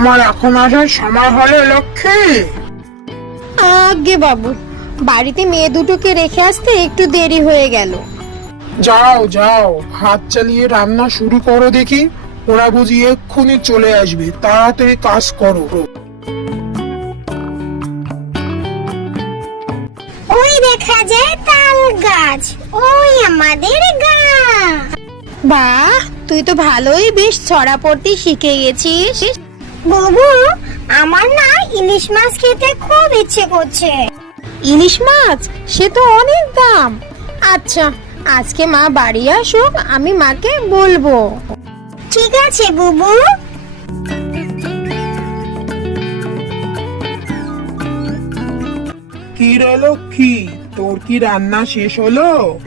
আমার এখন আসার সময় হলো লক্ষ্মী? আগে বাবু, বাড়িতে মেয়ে দুটোকে রেখে আসতে একটু দেরি হয়ে গেল। যাও যাও, হাত চালিয়ে রান্না শুরু করো দেখি। ওরা বুঝি এক্ষুনি চলে আসবে, তাড়াতাড়ি কাজ করো। ওই দেখা যায় তাল গাছ, ওই আমাদের গ্রাম। বাহ, তুই তো ভালোই বেশ ছড়া পড়তে শিখে গেছিস। বাবু, আমার না ইলিশ মাছ খেতে খুব ইচ্ছে করছে। ইলিশ মাছ, সে তো অনেক দাম। আচ্ছা, আজকে মা বাড়ি আসুক, আমি মাকে বলবো। ঠিক আছে বুবু। কি রে লক্ষ্মী, তোর কি রান্না শেষ হলো?